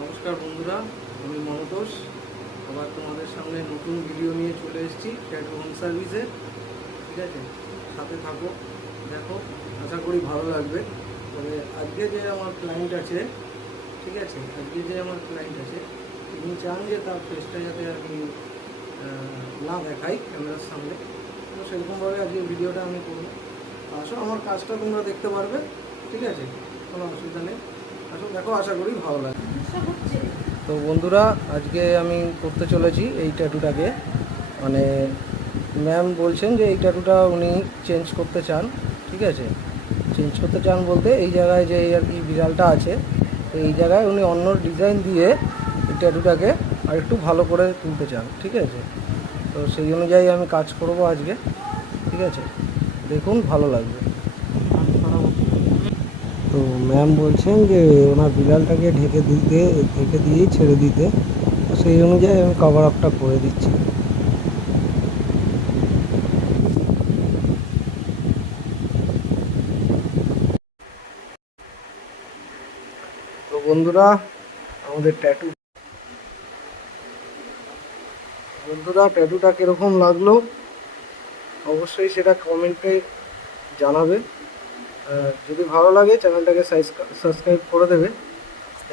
নমস্কার বন্ধুরা, আমি মনতোষ। আবার তোমাদের সামনে নতুন ভিডিও নিয়ে চলে এসেছি ট্যাটু হোম সার্ভিসে। ঠিক আছে, সাথে থাকো, দেখো, আশা করি ভালো লাগবে। তবে আজকে যে আমার ক্লায়েন্ট আছে, ঠিক আছে, আজকে যে আমার ক্লায়েন্ট আছে তিনি চান যে তার ফেসটা যাতে আমি না দেখাই ক্যামেরার সামনে, তো সেরকমভাবে আজকে ভিডিওটা আমি করবো। আসো, আমার কাজটা তোমরা দেখতে পারবে, ঠিক আছে, কোনো অসুবিধা নেই। আসো দেখো, আশা করি ভালো লাগবে। তো বন্ধুরা, আজকে আমি করতে চলেছি এই ট্যাটুটাকে। মানে ম্যাম বলছেন যে এই ট্যাটুটা উনি চেঞ্জ করতে চান। ঠিক আছে, চেঞ্জ করতে চান বলতে এই জায়গায় যে আর কি বিড়ালটা আছে, তো এই জায়গায় উনি অন্য ডিজাইন দিয়ে এই ট্যাটুটাকে আর একটু ভালো করে তুলতে চান। ঠিক আছে, তো সেই অনুযায়ী আমি কাজ করব আজকে। ঠিক আছে, দেখুন, ভালো লাগবে। তো ম্যাম বলছেন যে ওনার বিড়ালটাকে ঢেকে দিয়েই ছেড়ে দিতে, তো সেই অনুযায়ী আমি কভার আপটা করে দিচ্ছি। তো বন্ধুরা, আমাদের ট্যাটুটা কীরকম লাগলো অবশ্যই সেটা কমেন্টে জানাবে। যদি ভালো লাগে চ্যানেলটাকে সাবস্ক্রাইব করে দেবে।